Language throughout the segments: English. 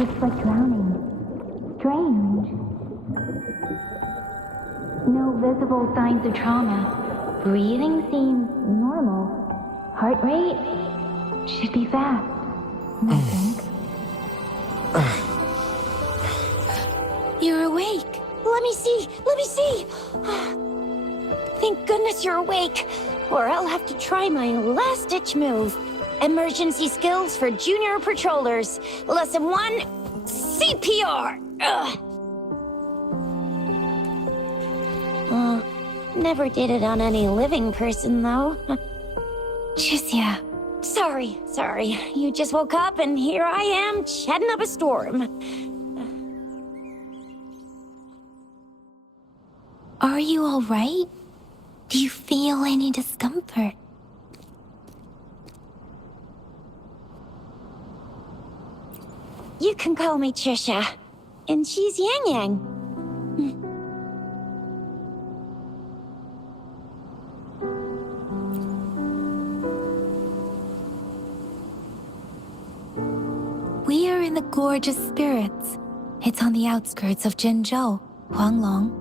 It's like drowning. Strange. No visible signs of trauma. Breathing seems normal. Heart rate should be fast, I think. You're awake. Let me see. Thank goodness you're awake, or I'll have to try my last-ditch move. Emergency skills for junior patrollers. Lesson 1, CPR. Never did it on any living person, though. Chixia. Sorry. You just woke up, and here I am, chatting up a storm. Are you all right? Do you feel any discomfort? You can call me Trisha, and she's Yang Yang. We are in the Gorgeous Spirits. It's on the outskirts of Jinzhou, Huanglong.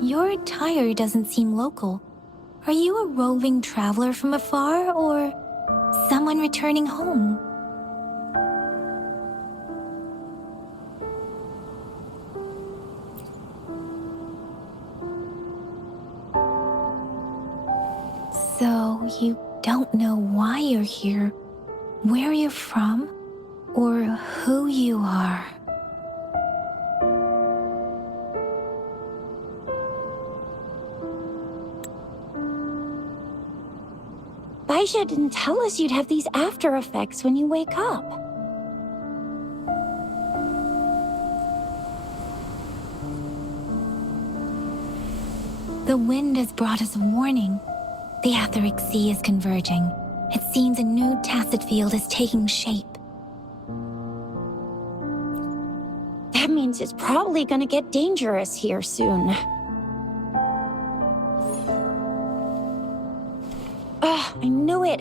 Your attire doesn't seem local. Are you a roving traveler from afar, or someone returning home? So, you don't know why you're here, where you're from, or who you are. Baisha didn't tell us you'd have these after effects when you wake up. The wind has brought us a warning. The Etheric Sea is converging. It seems a new tacit field is taking shape. That means it's probably gonna get dangerous here soon. I knew it.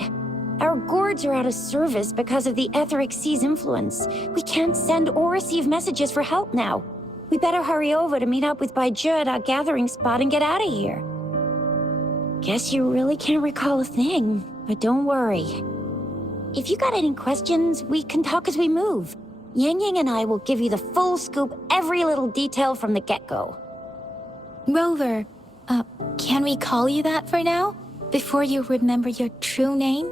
Our gourds are out of service because of the Etheric Sea's influence. We can't send or receive messages for help now. We better hurry over to meet up with Baiju at our gathering spot and get out of here. Guess you really can't recall a thing, but don't worry. If you got any questions, we can talk as we move. Yang Yang and I will give you the full scoop, every little detail from the get-go. Rover, can we call you that for now? Before you remember your true name?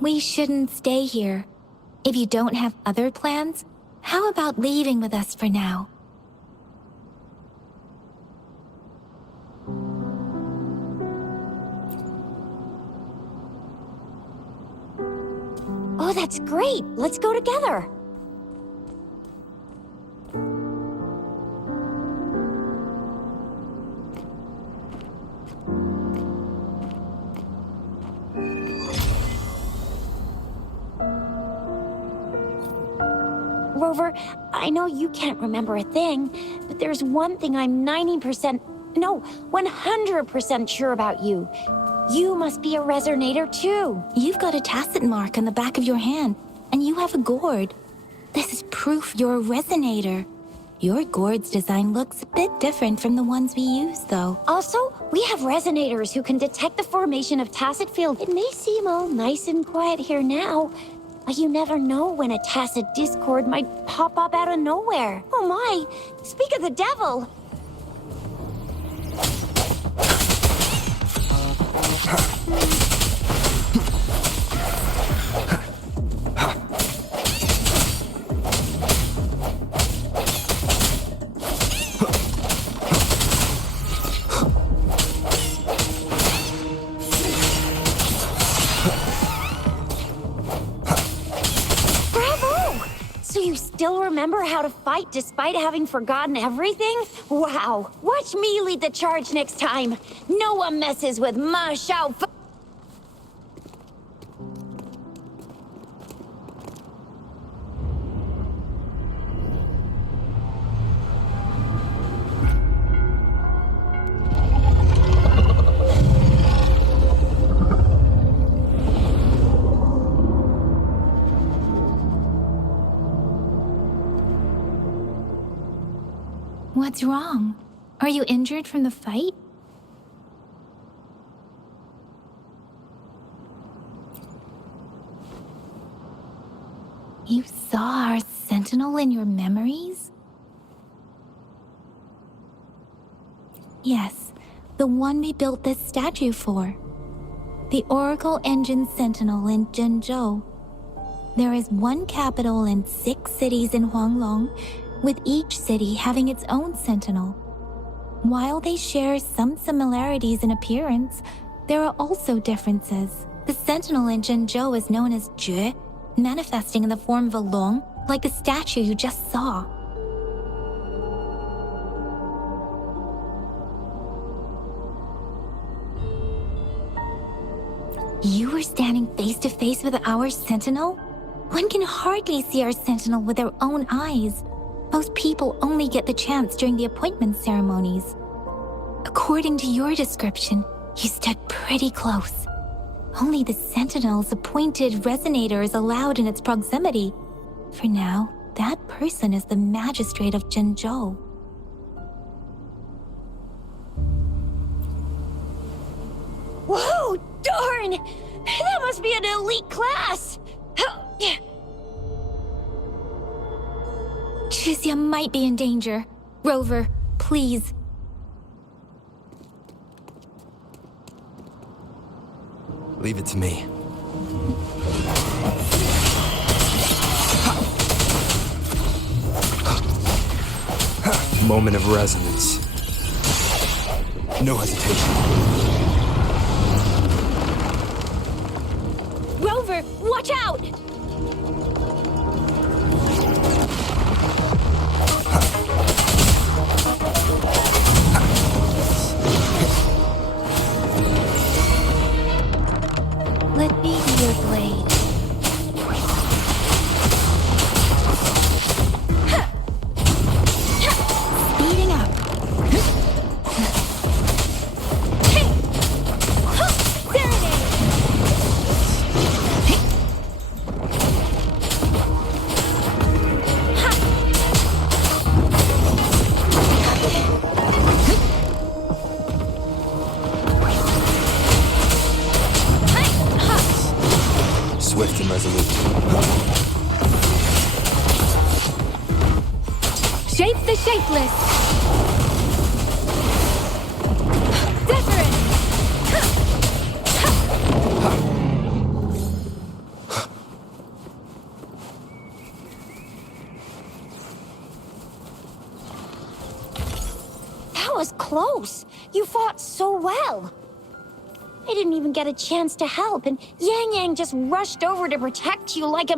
We shouldn't stay here. If you don't have other plans, how about leaving with us for now? Oh, that's great. Let's go together. Rover, I know you can't remember a thing, but there's one thing I'm 100% sure about you. You must be a resonator too. You've got a tacit mark on the back of your hand, and you have a gourd. This is proof you're a resonator. Your gourd's design looks a bit different from the ones we use, though. Also, we have resonators who can detect the formation of tacit field. It may seem all nice and quiet here now, but you never know when a tacit discord might pop up out of nowhere. Oh my! Speak of the devil! Still remember how to fight despite having forgotten everything? Wow! Watch me lead the charge next time! No one messes with Ma Shao. What's wrong? Are you injured from the fight? You saw our sentinel in your memories? Yes, the one we built this statue for. The Oracle Engine Sentinel in Jinzhou. There is one capital and 6 cities in Huanglong, with each city having its own sentinel. While they share some similarities in appearance, there are also differences. The sentinel in Jinzhou is known as Jue, manifesting in the form of a long, like the statue you just saw. You were standing face to face with our sentinel? One can hardly see our sentinel with their own eyes. Most people only get the chance during the appointment ceremonies. According to your description, you stood pretty close. Only the sentinel's appointed resonator is allowed in its proximity. For now, that person is the magistrate of Jinzhou. Whoa, darn! That must be an elite class! Chizia might be in danger. Rover, please. Leave it to me. Moment of resonance. No hesitation. Rover, watch out! Let me be your blade. Speeding up. Swift and resolute. Shape the shapeless. Different. That was close. You fought so well. I didn't even get a chance to help, and Yang Yang just rushed over to protect you like a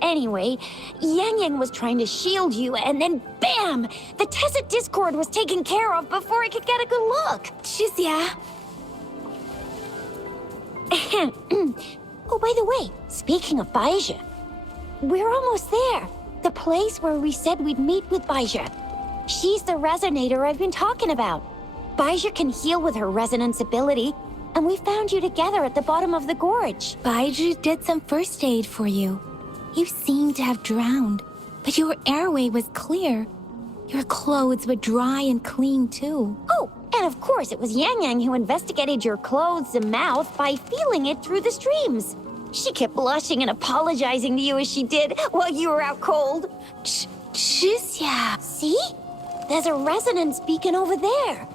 Anyway, Yang Yang was trying to shield you, and then BAM! The Tessa Discord was taken care of before I could get a good look. Chizia. Oh, by the way, speaking of Baizhi, we're almost there. The place where we said we'd meet with Baizhi. She's the resonator I've been talking about. Baizhi can heal with her resonance ability, and we found you together at the bottom of the gorge. Baizhi did some first aid for you. You seemed to have drowned, but your airway was clear. Your clothes were dry and clean, too. Oh, and of course it was Yang Yang who investigated your clothes and mouth by feeling it through the streams. She kept blushing and apologizing to you as she did while you were out cold. Chizia. See? There's a resonance beacon over there.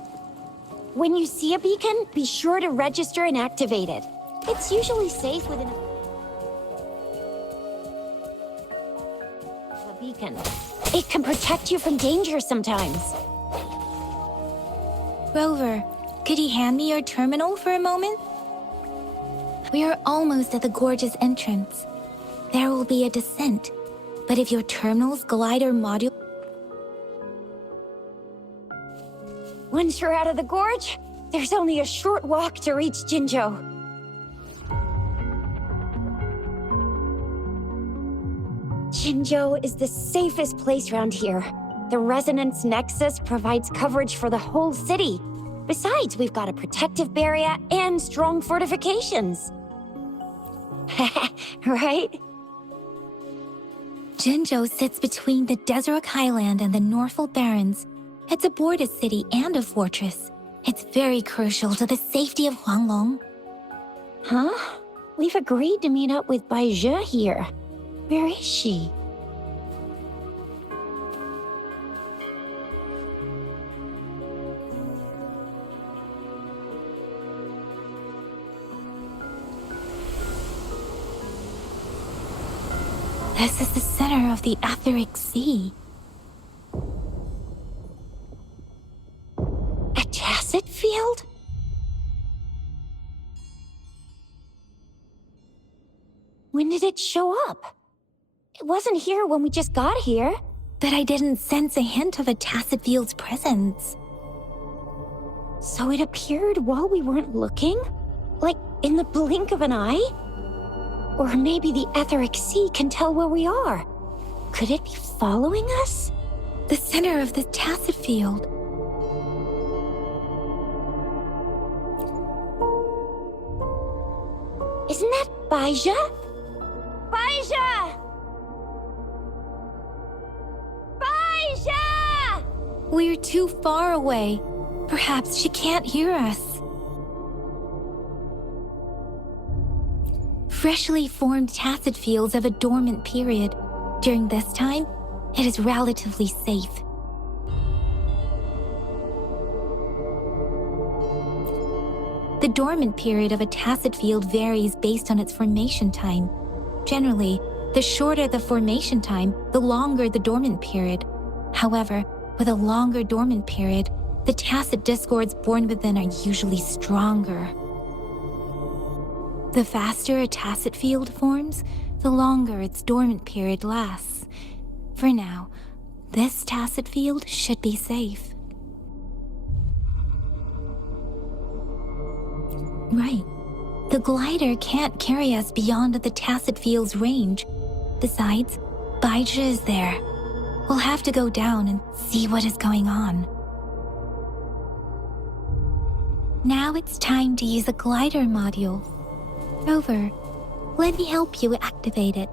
When you see a beacon, be sure to register and activate it. It's usually safe within a beacon. It can protect you from danger sometimes. Rover, could you hand me your terminal for a moment? We are almost at the gorge's entrance. There will be a descent, but if your terminal's glider module... Once you're out of the gorge, there's only a short walk to reach Jinzhou. Jinzhou is the safest place around here. The Resonance Nexus provides coverage for the whole city. Besides, we've got a protective barrier and strong fortifications. Right? Jinzhou sits between the Desert Highland and the Northful Barrens. It's a border city and a fortress. It's very crucial to the safety of Huanglong. Huh? We've agreed to meet up with Bai Zhe here. Where is she? This is the center of the Etheric Sea. A tacit field? When did it show up? It wasn't here when we just got here. But I didn't sense a hint of a tacit field's presence. So it appeared while we weren't looking? Like in the blink of an eye? Or maybe the Etheric Sea can tell where we are. Could it be following us? The center of the tacit field. Isn't that Bai Zhe? Bai Zhe! Bai Zhe! We're too far away. Perhaps she can't hear us. Freshly formed tacit fields have a dormant period. During this time, it is relatively safe. The dormant period of a tacit field varies based on its formation time. Generally, the shorter the formation time, the longer the dormant period. However, with a longer dormant period, the tacit discords born within are usually stronger. The faster a tacit field forms, the longer its dormant period lasts. For now, this tacit field should be safe. Right. The glider can't carry us beyond the tacit field's range. Besides, Bai Zhe is there. We'll have to go down and see what is going on. Now it's time to use a glider module. Rover, let me help you activate it.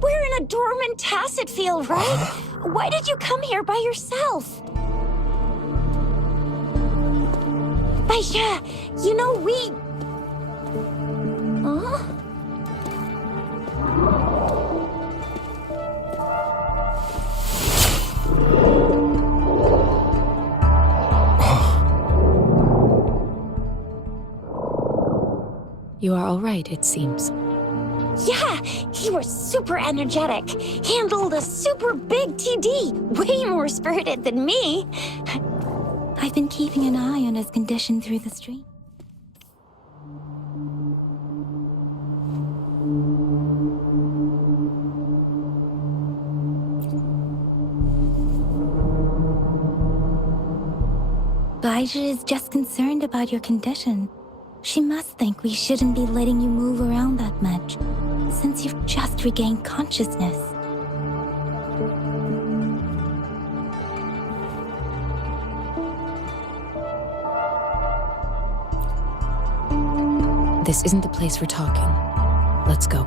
We're in a dormant tacit field, right? Why did you come here by yourself? Bai Zhe, you know we... Huh? You are all right, it seems. Yeah, he was super energetic. Handled a super big TD. Way more spirited than me. I've been keeping an eye on his condition through the stream. Bai Zhe is just concerned about your condition. She must think we shouldn't be letting you move around that much, since you've just regained consciousness. This isn't the place for talking. Let's go.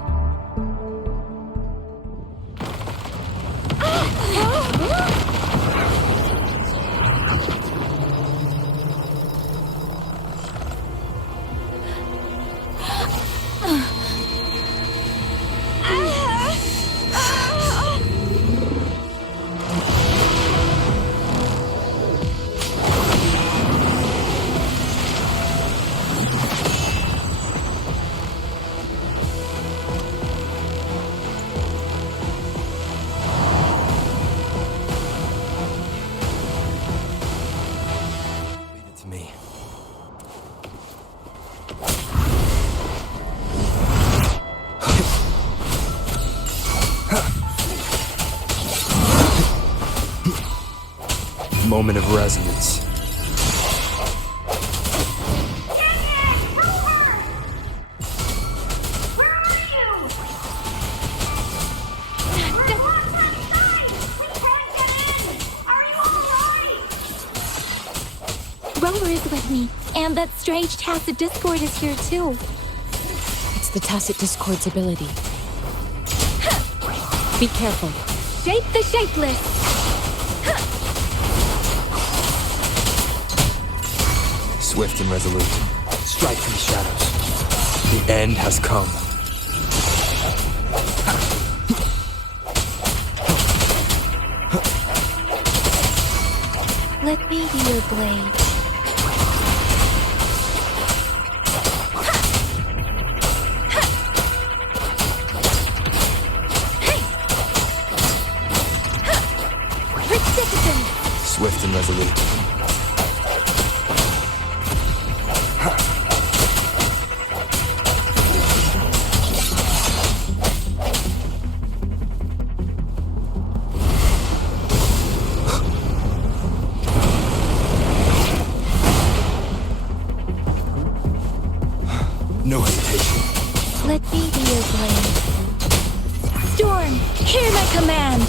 Moment of resonance. Rover is with me, and that strange tacit discord is here too. It's the tacit discord's ability. Be careful. Shape the shapeless! Swift and resolute. Strike from the shadows. The end has come. Let me be your blade. Swift and resolute. No hesitation. Let me be your blade. Storm, hear my command!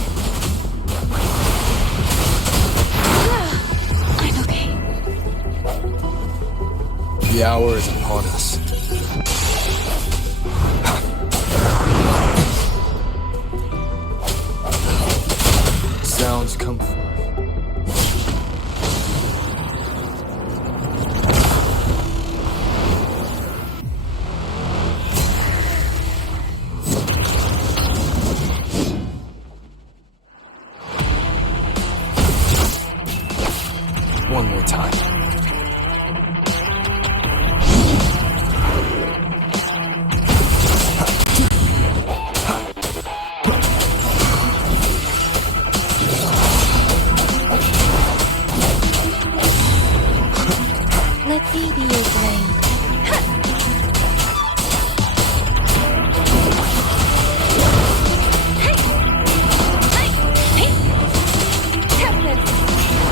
I'm okay. The hour is upon us. Sounds come forth. One more time. Let me be your blade.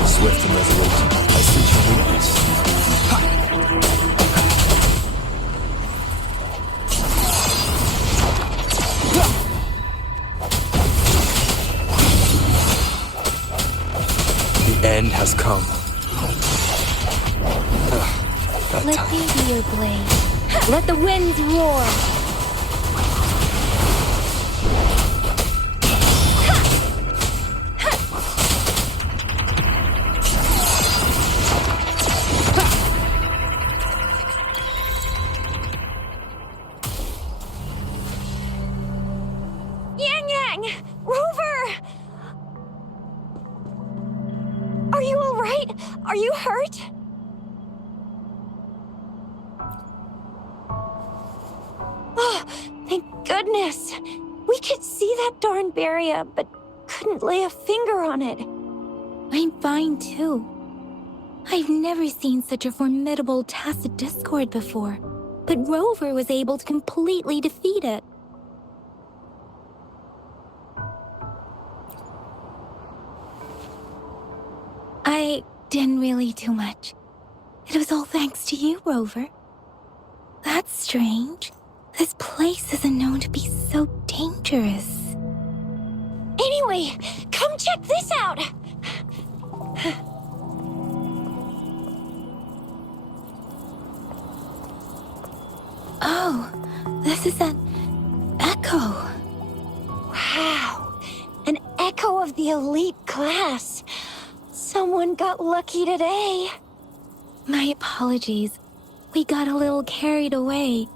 Swift and resolute. I sense your weakness. The end has come. That Let time. me be your blade. Let the winds roar. Yang! Rover! Are you all right? Are you hurt? Oh, thank goodness. We could see that darn barrier, but couldn't lay a finger on it. I'm fine too. I've never seen such a formidable tacit discord before, but Rover was able to completely defeat it. I didn't really do much. It was all thanks to you, Rover. That's strange. This place isn't known to be so dangerous. Anyway, come check this out! Oh, this is an echo. Wow, an echo of the elite class. Someone got lucky today. My apologies. We got a little carried away.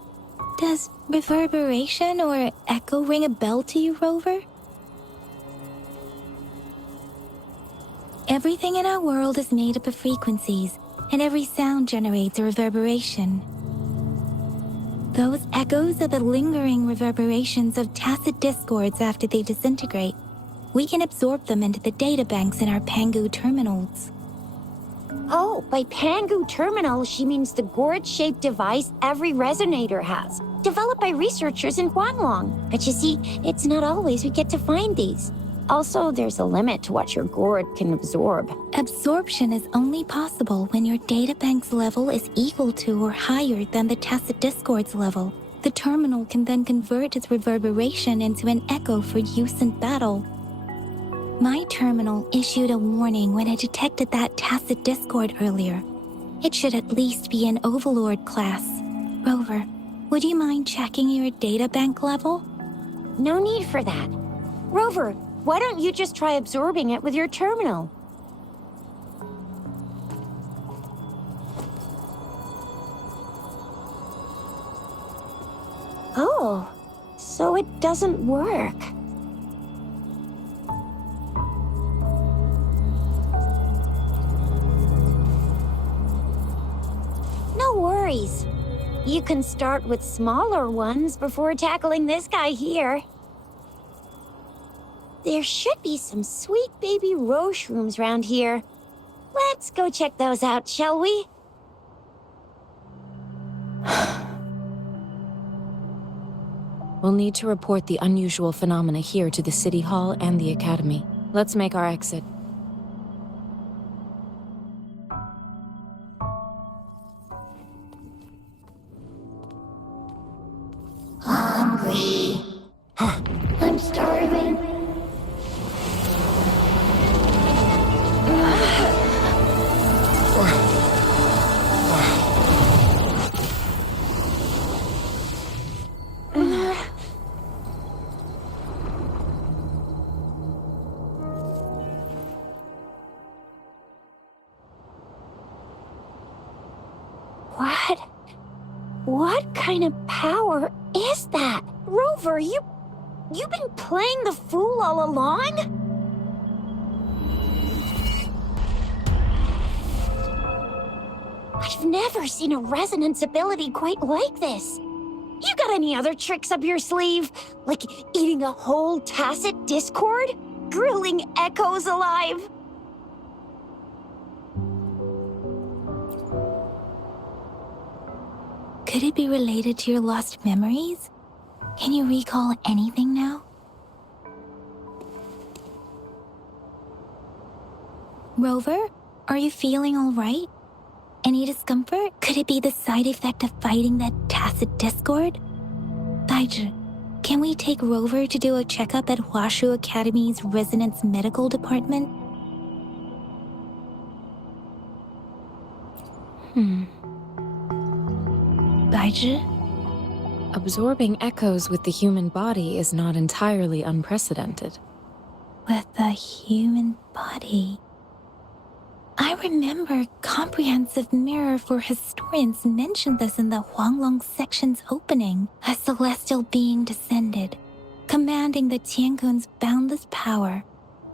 Does reverberation or echo ring a bell to you, Rover? Everything in our world is made up of frequencies, and every sound generates a reverberation. Those echoes are the lingering reverberations of tacit discords after they disintegrate. We can absorb them into the databanks in our Pangu terminals. Oh, by Pangu terminal, she means the gourd-shaped device every resonator has, developed by researchers in Guanlong. But you see, it's not always we get to find these. Also, there's a limit to what your gourd can absorb. Absorption is only possible when your databank's level is equal to or higher than the tacit discord's level. The terminal can then convert its reverberation into an echo for use in battle. My terminal issued a warning when it detected that tacit discord earlier. It should at least be an Overlord class. Rover, would you mind checking your data bank level? No need for that. Rover, why don't you just try absorbing it with your terminal? Oh, so it doesn't work. No worries. You can start with smaller ones before tackling this guy here. There should be some sweet baby Roche rooms around here. Let's go check those out, shall we? We'll need to report the unusual phenomena here to the City Hall and the Academy. Let's make our exit. Hungry. I'm starving. What kind of power is that? Rover, you've been playing the fool all along? I've never seen a resonance ability quite like this. You got any other tricks up your sleeve? Like eating a whole tacit discord? Grilling echoes alive? Could it be related to your lost memories? Can you recall anything now? Rover, are you feeling all right? Any discomfort? Could it be the side effect of fighting that tacit discord? Baizhi, can we take Rover to do a checkup at Huashu Academy's Resonance Medical Department? Baizhi? Absorbing echoes with the human body is not entirely unprecedented. With the human body. I remember Comprehensive Mirror for Historians mentioned this in the Huanglong section's opening. A celestial being descended, commanding the Tiankun's boundless power.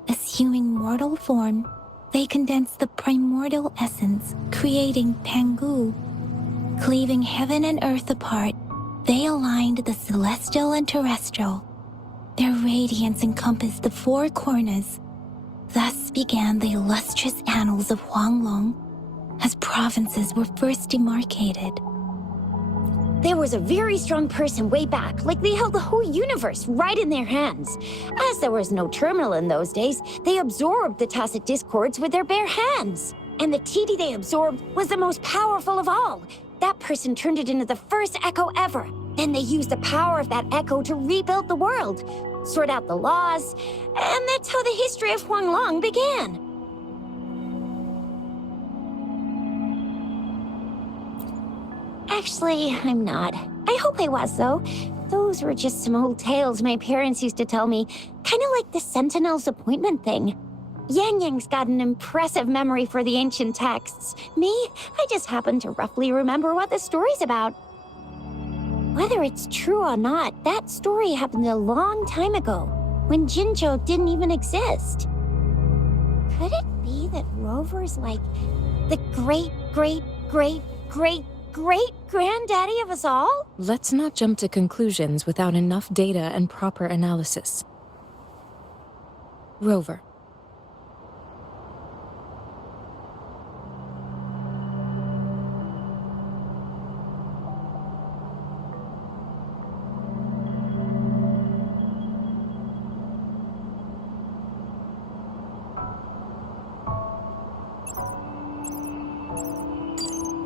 Assuming mortal form, they condensed the primordial essence, creating Pangu. Cleaving heaven and earth apart, they aligned the celestial and terrestrial. Their radiance encompassed the four corners. Thus began the illustrious annals of Huanglong, as provinces were first demarcated. There was a very strong person way back, like they held the whole universe right in their hands. As there was no terminal in those days, they absorbed the tacit discords with their bare hands. And the TD they absorbed was the most powerful of all. That person turned it into the first echo ever. Then they used the power of that echo to rebuild the world, sort out the laws, and that's how the history of Huanglong began. Actually, I'm not. I hope I was, though. Those were just some old tales my parents used to tell me, kind of like the Sentinel's appointment thing. Yang Yang's got an impressive memory for the ancient texts. Me, I just happen to roughly remember what the story's about. Whether it's true or not, that story happened a long time ago, when Jinzhou didn't even exist. Could it be that Rover's like the great-great-great-great-great-granddaddy of us all? Let's not jump to conclusions without enough data and proper analysis. Rover.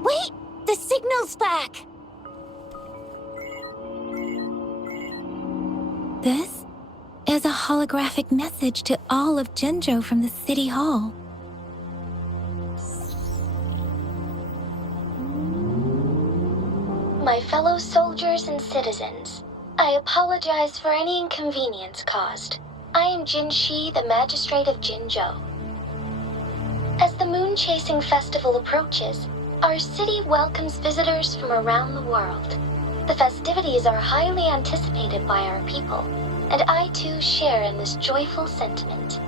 Wait! The signal's back! This is a holographic message to all of Jinzhou from the City Hall. my fellow soldiers and citizens. I apologize for any inconvenience caused. I am Jinshi, the Magistrate of Jinzhou. As the Moon Chasing Festival approaches, our city welcomes visitors from around the world. The festivities are highly anticipated by our people, and I too share in this joyful sentiment.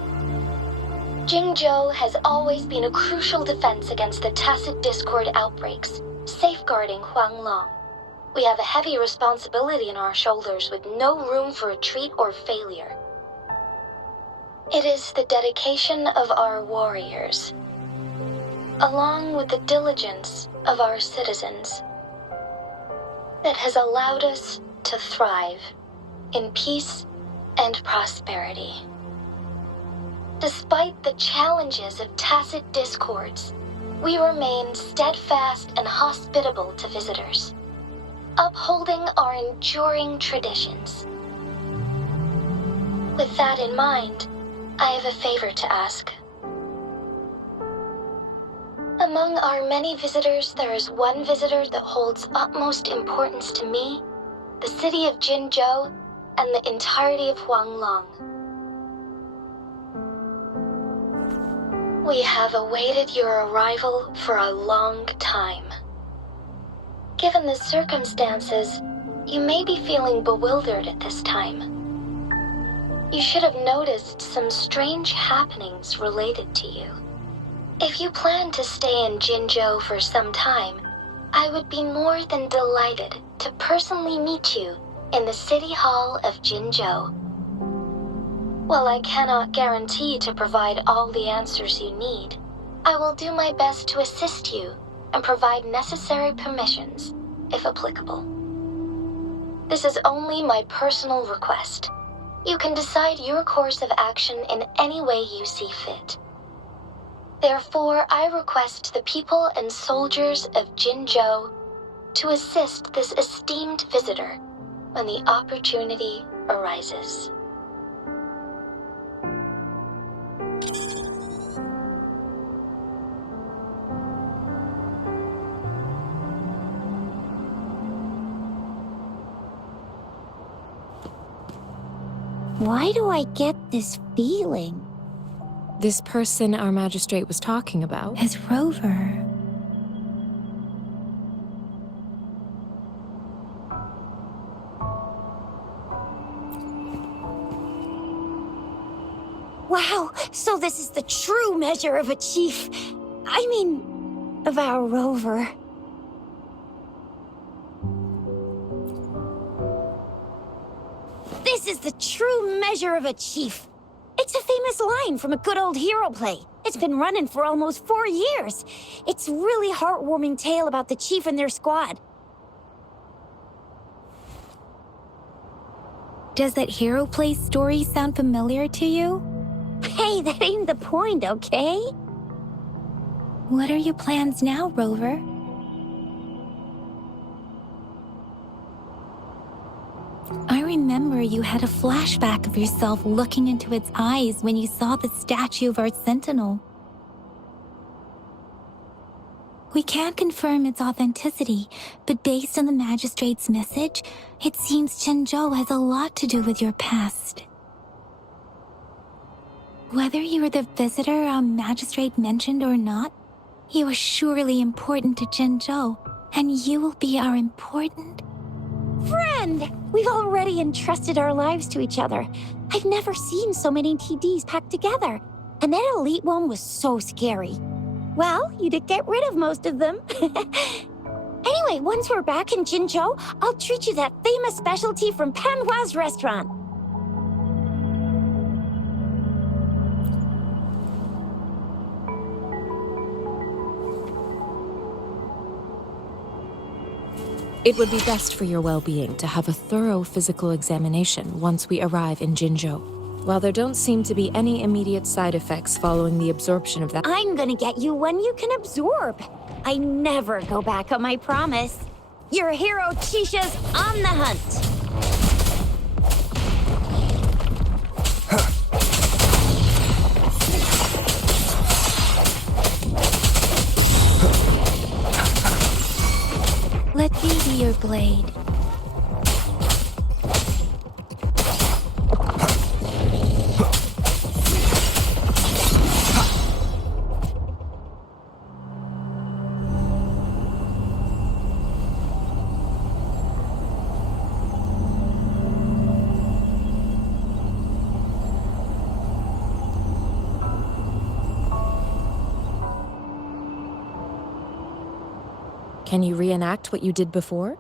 Jinzhou has always been a crucial defense against the tacit discord outbreaks, safeguarding Huanglong. We have a heavy responsibility on our shoulders with no room for retreat or failure. It is the dedication of our warriors, along with the diligence of our citizens, that has allowed us to thrive in peace and prosperity. Despite the challenges of tacit discords, we remain steadfast and hospitable to visitors, upholding our enduring traditions. With that in mind, I have a favor to ask. Among our many visitors, there is one visitor that holds utmost importance to me, the city of Jinzhou, and the entirety of Huanglong. We have awaited your arrival for a long time. Given the circumstances, you may be feeling bewildered at this time. You should have noticed some strange happenings related to you. If you plan to stay in Jinzhou for some time, I would be more than delighted to personally meet you in the City Hall of Jinzhou. While I cannot guarantee to provide all the answers you need, I will do my best to assist you and provide necessary permissions, if applicable. This is only my personal request. You can decide your course of action in any way you see fit. Therefore, I request the people and soldiers of Jinzhou to assist this esteemed visitor when the opportunity arises. Why do I get this feeling? This person our magistrate was talking about? As Rover. Wow, so this is the true measure of a chief. I mean, of our Rover. This is the true measure of a chief. It's a famous line from a good old hero play. It's been running for almost 4 years. It's really heartwarming tale about the chief and their squad. Does that hero play story sound familiar to you? Hey, that ain't the point, okay? What are your plans now, Rover? I remember you had a flashback of yourself looking into its eyes when you saw the statue of our sentinel. We can't confirm its authenticity, but based on the magistrate's message, it seems Jinzhou has a lot to do with your past. Whether you were the visitor our magistrate mentioned or not, you are surely important to Jinzhou, and you will be our important Friend! We've already entrusted our lives to each other. I've never seen so many TDs packed together. And that elite one was so scary. Well, you did get rid of most of them. Anyway, once we're back in Jinzhou, I'll treat you that famous specialty from Panhua's restaurant. It would be best for your well-being to have a thorough physical examination once we arrive in Jinzhou. While there don't seem to be any immediate side effects following the absorption of that— I'm gonna get you one you can absorb. I never go back on my promise. Your hero Chisha's on the hunt. Let me be be your blade. Can you reenact what you did before?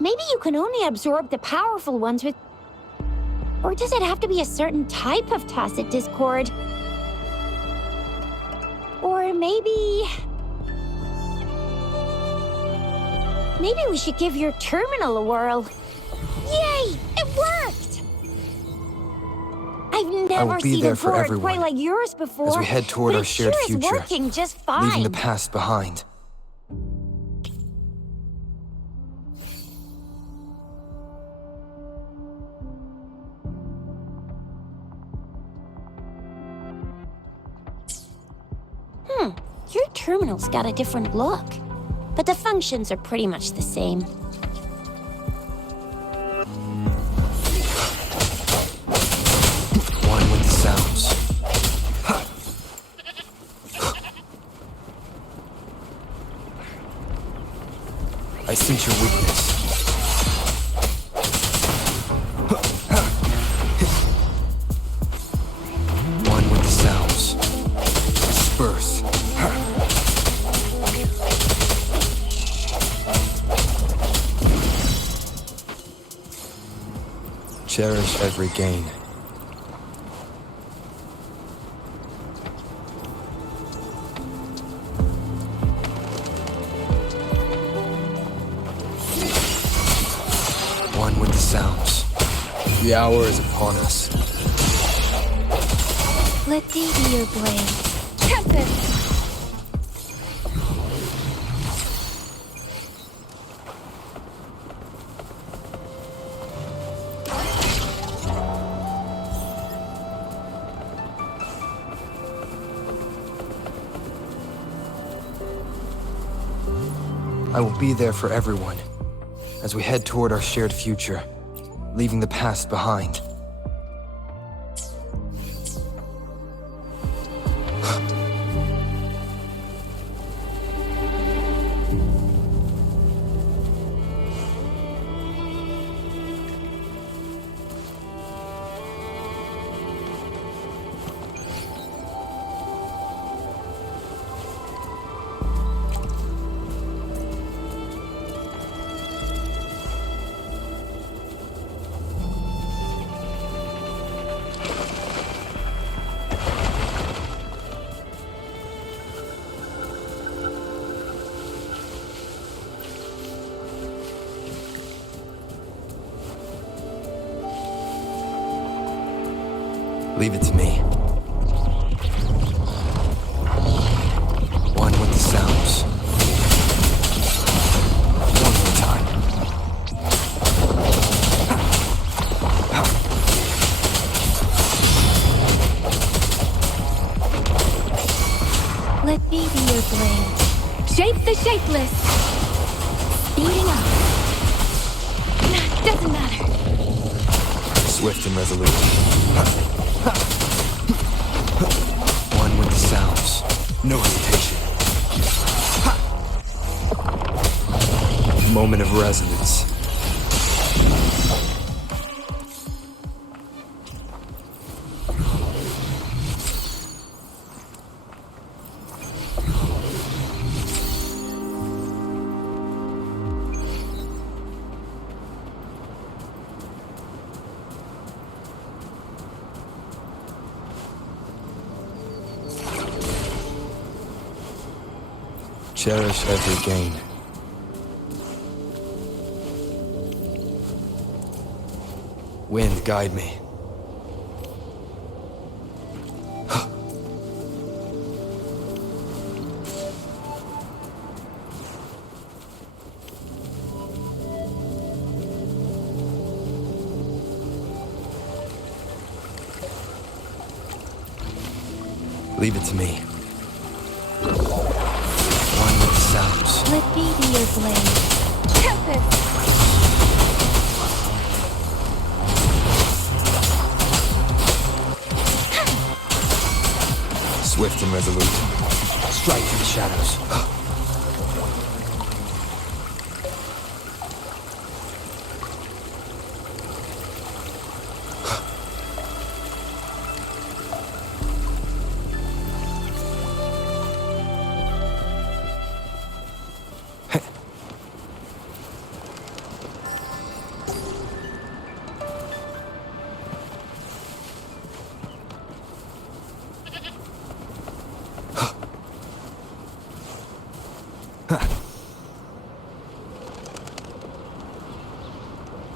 Maybe you can only absorb the powerful ones with... Or does it have to be a certain type of tacit discord? Or maybe... Maybe we should give your terminal a whirl. Yay! It worked! I've never be seen there a for board everyone quite like yours before. as we head toward but our it shared sure future, is working just fine. leaving the past behind. Your terminal's got a different look, but the functions are pretty much the same. One with the sounds. I sense your weakness. One with the sounds. Disperse. Cherish every gain. One with the sounds. The hour is upon us. Let D be your blade. Tempest! I will be there for everyone as we head toward our shared future, leaving the past behind. Leave it to me. One with the sounds. One more time. Let me be your blade. Shape the shapeless! Speeding up. Doesn't matter. Swift and resolute. One with the sounds. No hesitation. Moment of resonance. Cherish every gain. Wind, guide me. Leave it to me. Let me be your blade. Tempest! Swift and resolute. Strike through the shadows.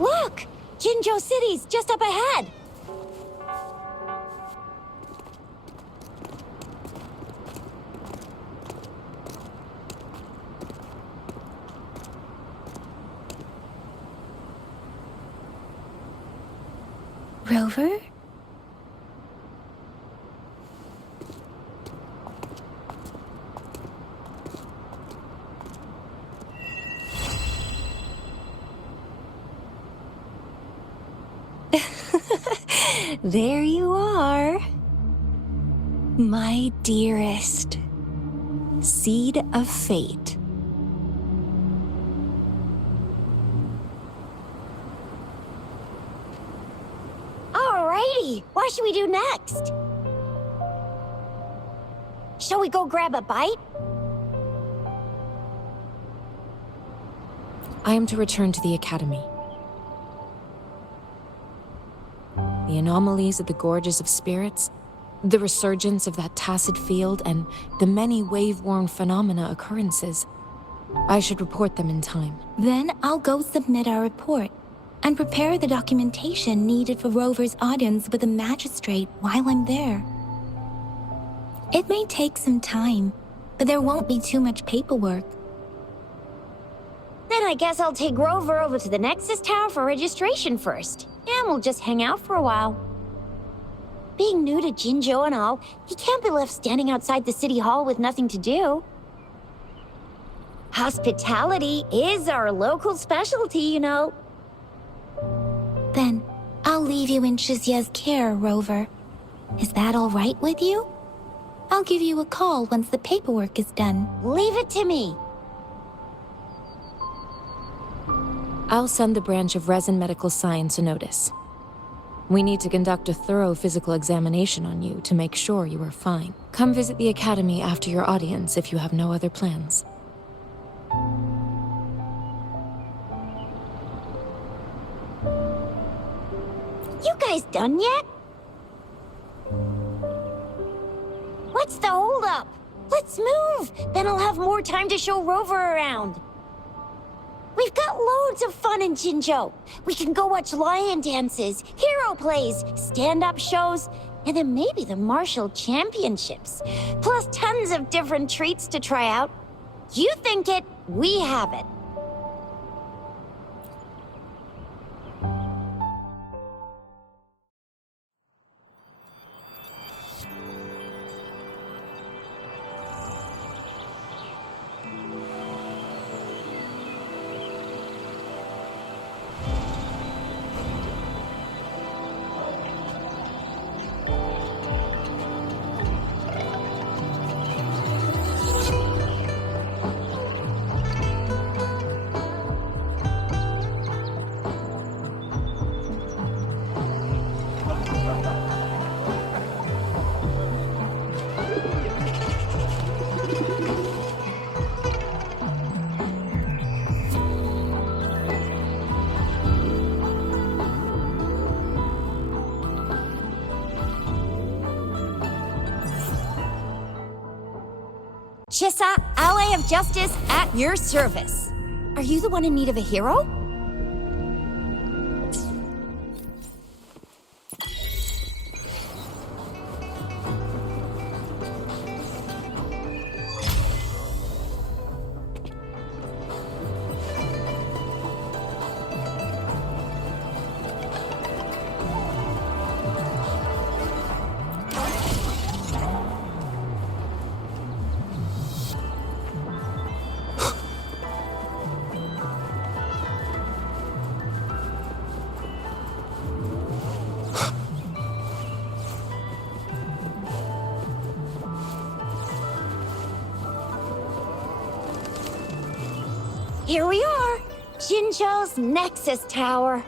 Look! Jinzhou City's just up ahead! Rover? There you are. My dearest. Seed of fate. Alrighty, what should we do next? Shall we go grab a bite? I am to return to the Academy. The anomalies at the Gorges of Spirits, the resurgence of that tacit field, and the many wave-worn phenomena occurrences. I should report them in time. Then I'll go submit our report and prepare the documentation needed for Rover's audience with the magistrate while I'm there. It may take some time, but there won't be too much paperwork. Then I guess I'll take Rover over to the Nexus Tower for registration first. And we'll just hang out for a while. Being new to Jinzhou and all, he can't be left standing outside the city hall with nothing to do. Hospitality is our local specialty, you know. Then I'll leave you in Shizia's care, Rover. Is that all right with you? I'll give you a call once the paperwork is done. Leave it to me. I'll send the branch of Resin Medical Science a notice. We need to conduct a thorough physical examination on you to make sure you are fine. Come visit the Academy after your audience if you have no other plans. You guys done yet? What's the holdup? Let's move! Then I'll have more time to show Rover around. We've got loads of fun in Jinzhou. We can go watch lion dances, hero plays, stand-up shows, and then maybe the martial championships. Plus tons of different treats to try out. You think it, we have it. Chissa, ally of justice at your service. Are you the one in need of a hero? Here we are, Jinzhou's Nexus Tower.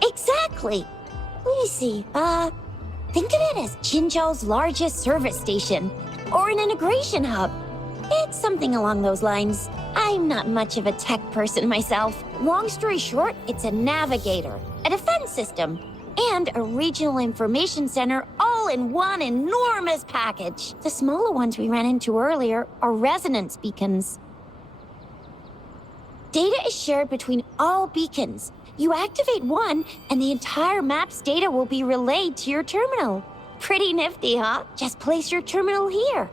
Exactly. Let me see, think of it as Jinzhou's largest service station, or an integration hub. It's something along those lines. I'm not much of a tech person myself. Long story short, it's a navigator, a defense system, and a regional information center all in one enormous package. The smaller ones we ran into earlier are resonance beacons. Data is shared between all beacons. You activate one, and the entire map's data will be relayed to your terminal. Pretty nifty, huh? Just place your terminal here.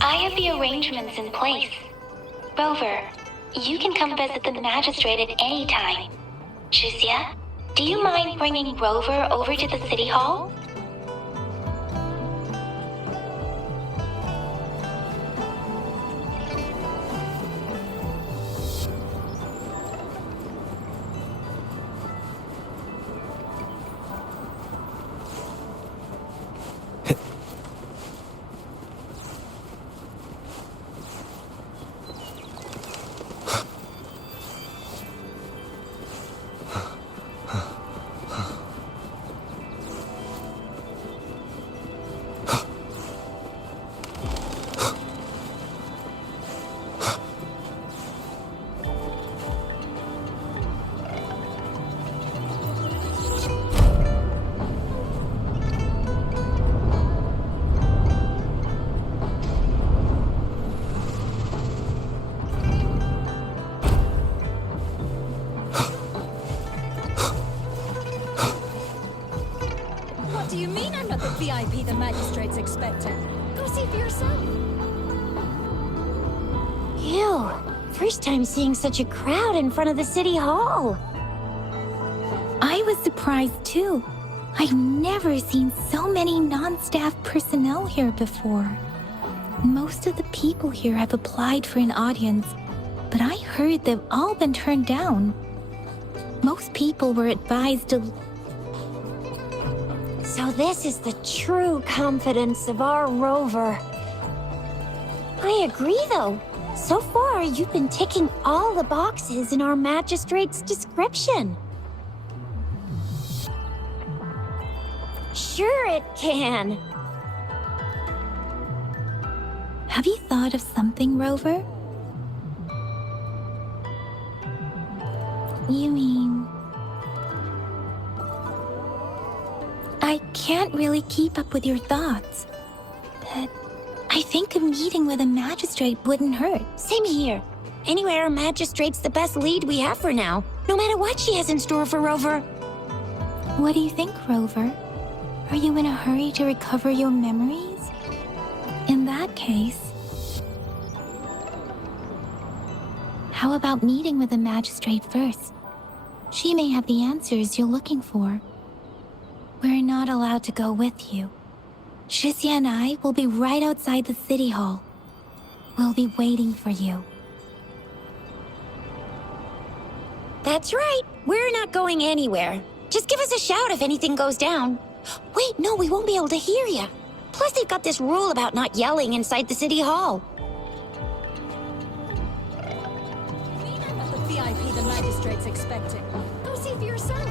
I have the arrangements in place. Rover, you can come visit the magistrate at any time. Shuzia, do you mind bringing Rover over to the city hall? What do you mean I'm not the VIP the magistrate's expecting? Go see for yourself. Ew, first time seeing such a crowd in front of the city hall. I was surprised too. I've never seen so many non-staff personnel here before. Most of the people here have applied for an audience, but I heard they've all been turned down. Most people were advised to... So this is the true confidence of our Rover. I agree, though. So far, you've been ticking all the boxes in our magistrate's description. Sure it can. Have you thought of something, Rover? You mean... I can't really keep up with your thoughts, but I think a meeting with a magistrate wouldn't hurt. Same here. Anyway, our magistrate's the best lead we have for now, no matter what she has in store for Rover. What do you think, Rover? Are you in a hurry to recover your memories? In that case, how about meeting with the magistrate first? She may have the answers you're looking for. We're not allowed to go with you. Shizia and I will be right outside the city hall. We'll be waiting for you. That's right. We're not going anywhere. Just give us a shout if anything goes down. Wait, no, we won't be able to hear you. Plus, they've got this rule about not yelling inside the city hall. Not the VIP the magistrate's expecting. Go see for yourself.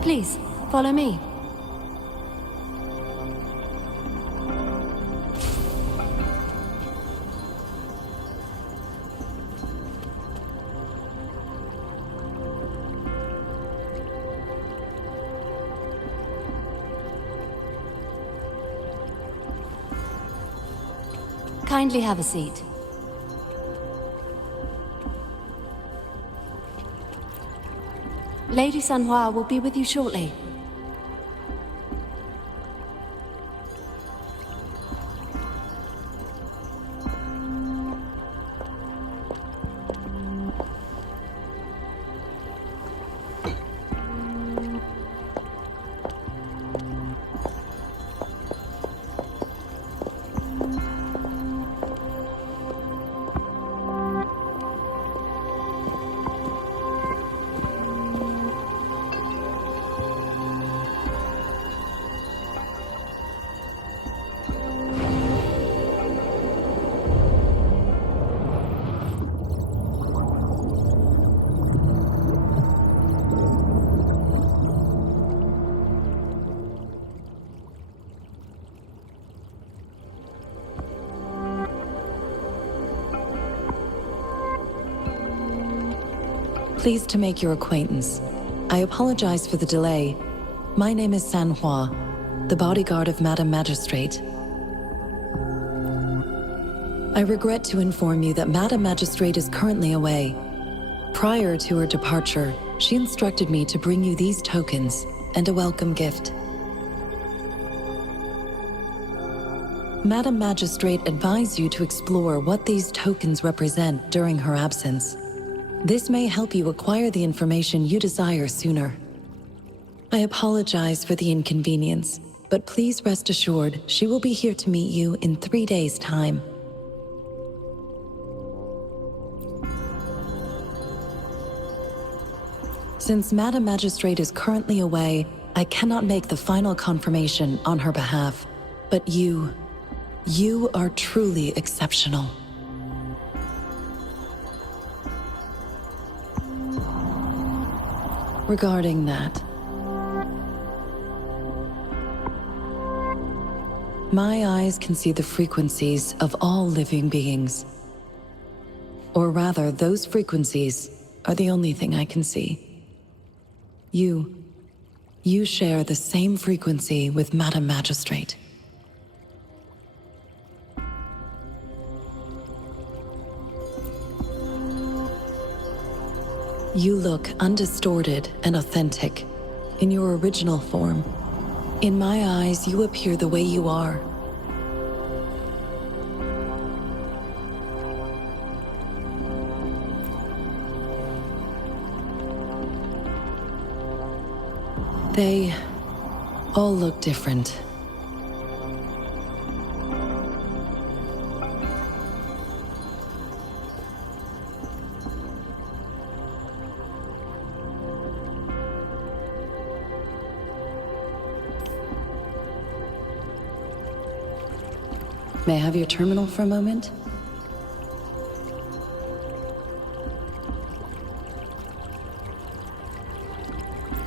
Please, follow me. Kindly have a seat. Lady Sanhua will be with you shortly. Pleased to make your acquaintance. I apologize for the delay. My name is Sanhua, the bodyguard of Madam Magistrate. I regret to inform you that Madam Magistrate is currently away. Prior to her departure, she instructed me to bring you these tokens and a welcome gift. Madam Magistrate advised you to explore what these tokens represent during her absence. This may help you acquire the information you desire sooner. I apologize for the inconvenience, but please rest assured she will be here to meet you in 3 days' time. Since Madam Magistrate is currently away, I cannot make the final confirmation on her behalf. But you are truly exceptional. Regarding that, my eyes can see the frequencies of all living beings. Or rather, those frequencies are the only thing I can see. You share the same frequency with Madam Magistrate. You look undistorted and authentic, in your original form. In my eyes, you appear the way you are. They all look different. May I have your terminal for a moment?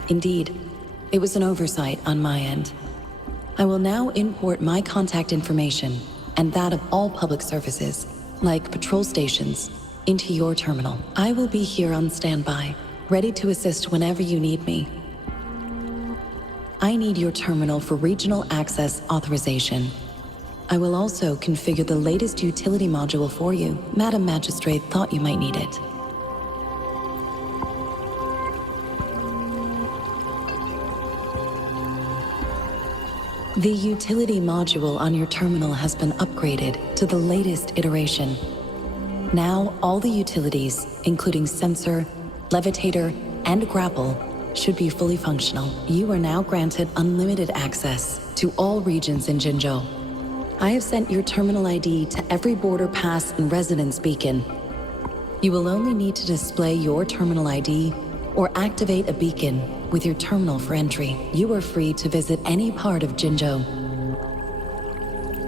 Indeed, it was an oversight on my end. I will now import my contact information and that of all public services, like patrol stations, into your terminal. I will be here on standby, ready to assist whenever you need me. I need your terminal for regional access authorization. I will also configure the latest utility module for you. Madam Magistrate thought you might need it. The utility module on your terminal has been upgraded to the latest iteration. Now, all the utilities, including sensor, levitator, and grapple, should be fully functional. You are now granted unlimited access to all regions in Jinzhou. I have sent your terminal ID to every border pass and residence beacon. You will only need to display your terminal ID or activate a beacon with your terminal for entry. You are free to visit any part of Jinzhou.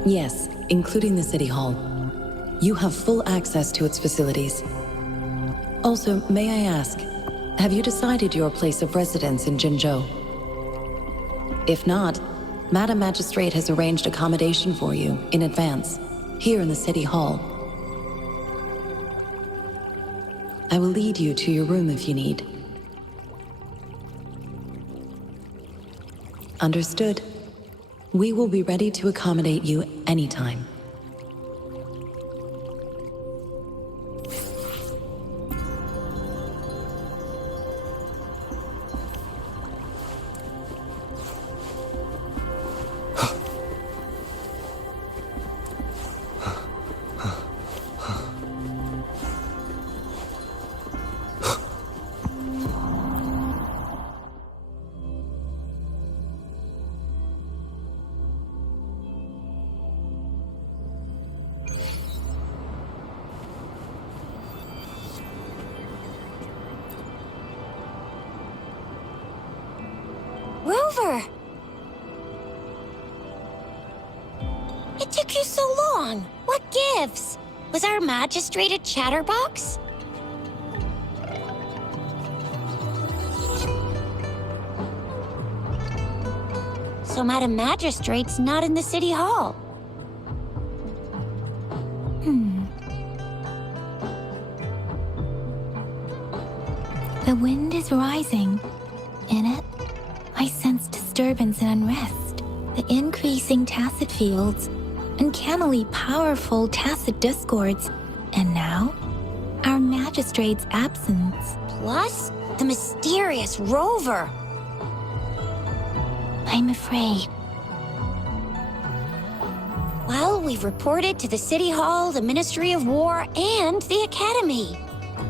Yes, including the City Hall. You have full access to its facilities. Also, may I ask, have you decided your place of residence in Jinzhou? If not, Madam Magistrate has arranged accommodation for you in advance, here in the City Hall. I will lead you to your room if you need. Understood. We will be ready to accommodate you anytime. Rover! It took you so long. What gives? Was our magistrate a chatterbox? So Madam Magistrate's not in the City Hall. The wind is rising. In it, I sense disturbance and unrest. The increasing tacit fields, uncannily powerful tacit discords, and now, our magistrate's absence. Plus, the mysterious Rover. I'm afraid. Well, we've reported to the City Hall, the Ministry of War, and the Academy.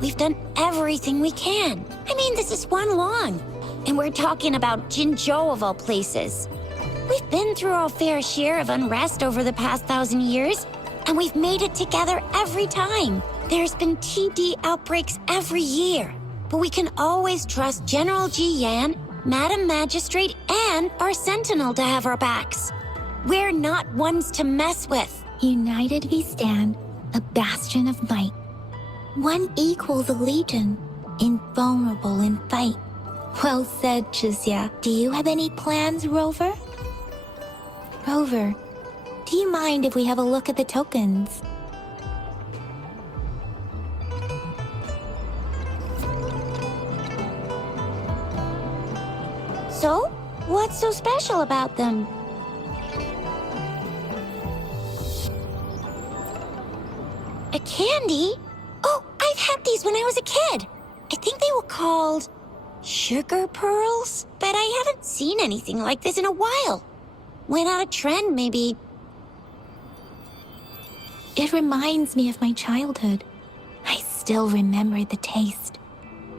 We've done everything we can. I mean, this is one long. And we're talking about Jinzhou of all places. We've been through our fair share of unrest over the past 1,000 years, and we've made it together every time. There's been TD outbreaks every year, but we can always trust General Ji Yan, Madam Magistrate, and our Sentinel to have our backs. We're not ones to mess with. United we stand, a bastion of might. One equals a legion, invulnerable in fight. Well said, Chixia. Do you have any plans, Rover? Rover, do you mind if we have a look at the tokens? So, what's so special about them? A candy? Oh, I've had these when I was a kid. I think they were called sugar pearls, but I haven't seen anything like this in a while. Went out of trend, maybe. It reminds me of my childhood. I still remember the taste.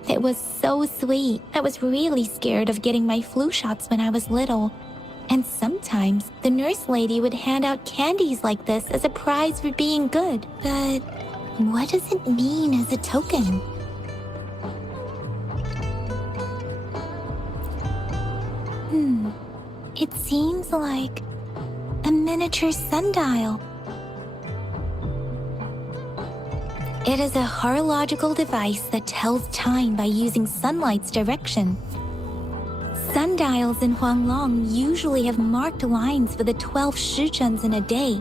It was so sweet. I was really scared of getting my flu shots when I was little. And sometimes the nurse lady would hand out candies like this as a prize for being good. But what does it mean as a token? It seems like a miniature sundial. It is a horological device that tells time by using sunlight's direction. Sundials in Huanglong usually have marked lines for the 12 shichens in a day,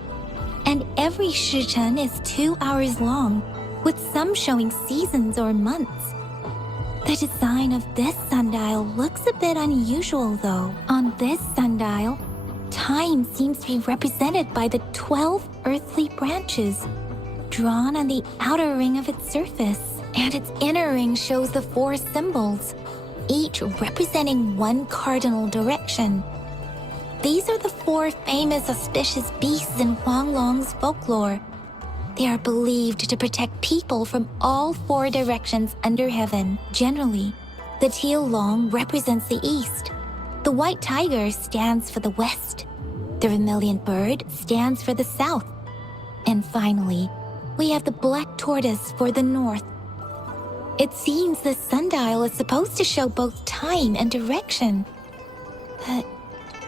and every shichen is 2 hours long, with some showing seasons or months. The design of this sundial looks a bit unusual, though. On this sundial, time seems to be represented by the 12 earthly branches drawn on the outer ring of its surface, and its inner ring shows the 4 symbols, each representing one cardinal direction. These are the 4 famous auspicious beasts in Huanglong's folklore. They are believed to protect people from all 4 directions under heaven. Generally, the teal long represents the east. The white tiger stands for the west. The vermilion bird stands for the south. And finally, we have the black tortoise for the north. It seems the sundial is supposed to show both time and direction. But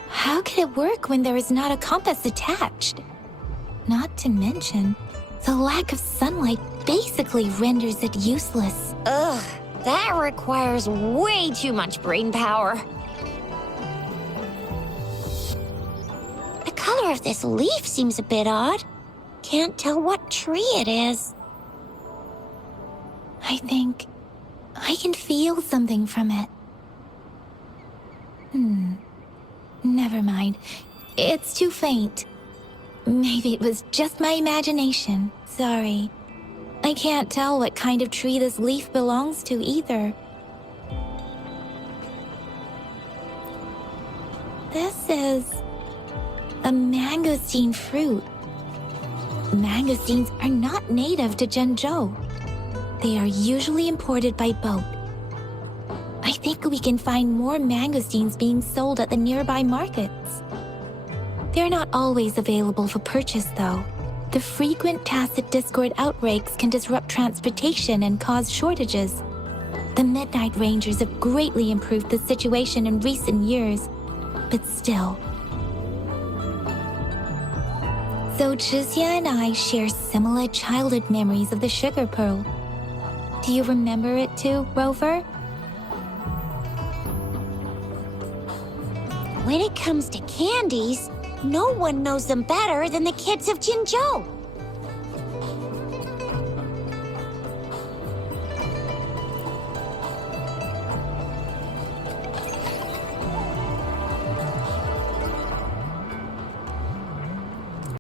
how can it work when there is not a compass attached? Not to mention, the lack of sunlight basically renders it useless. Ugh, that requires way too much brain power. The color of this leaf seems a bit odd. Can't tell what tree it is. I think I can feel something from it. Never mind. It's too faint. Maybe it was just my imagination. Sorry. I can't tell what kind of tree this leaf belongs to either. This is a mangosteen fruit. Mangosteens are not native to Jinzhou. They are usually imported by boat. I think we can find more mangosteens being sold at the nearby markets. They're not always available for purchase, though. The frequent tacit discord outbreaks can disrupt transportation and cause shortages. The Midnight Rangers have greatly improved the situation in recent years, but still. So Zhixia and I share similar childhood memories of the Sugar Pearl. Do you remember it too, Rover? When it comes to candies, no one knows them better than the kids of Jinzhou.